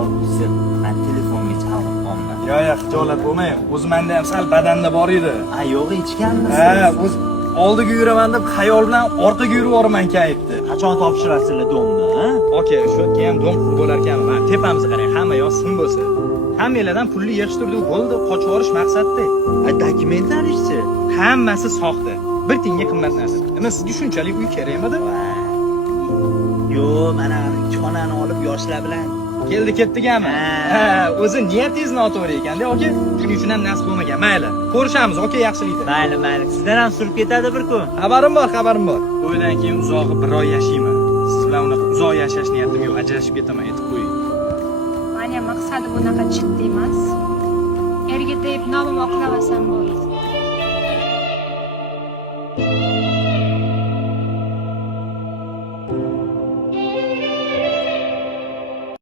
bor sir. Men telefonga chalg'ibman. Yo'q, xijolat bo'lmang. O'zimda ham sal badanda bor edi. Ha, yo'q, ichganmisiz? Ha, o'z oldiga yuraman deb xayol bilan orqaga yurib boraman kayfni. Qachon topshirasizlar domni, ha? Oke, shu keyin dom qurib bo'lar ekanmi? Mana tepamizga qarang, hamma yoq sim bo'lsa. Hammalardan pulni yig'ishtirdi, bo'ldi, qochib olish maqsadda. Dokumentlar-chi? Hammasi soxta. Bir tiyinga qimmat narsa. Nima sizga shunchalik uy kerakmidi? Yo'q, mana ikki xonani olib yoshlar bilan Keldi ketdigami? Ha, o'zi niyatingiz noto'g'ri ekanda, oke. Shuning uchun ham nasib bo'lmagan. Mayli, ko'rishamiz, oke, yaxshilikda. Mayli. Sizdan ham surib ketadi bir kun. Xabarim bor. To'ydan keyin uzoqi bir oy yashayman. Siz bilan unaqa uzoq yashash niyatim yo'q, ajrashib ketaman, aytib qo'ying. Mani maqsadi bunaqa jiddiy emas. Erga tegib nomim oqlamasam bo'ldi.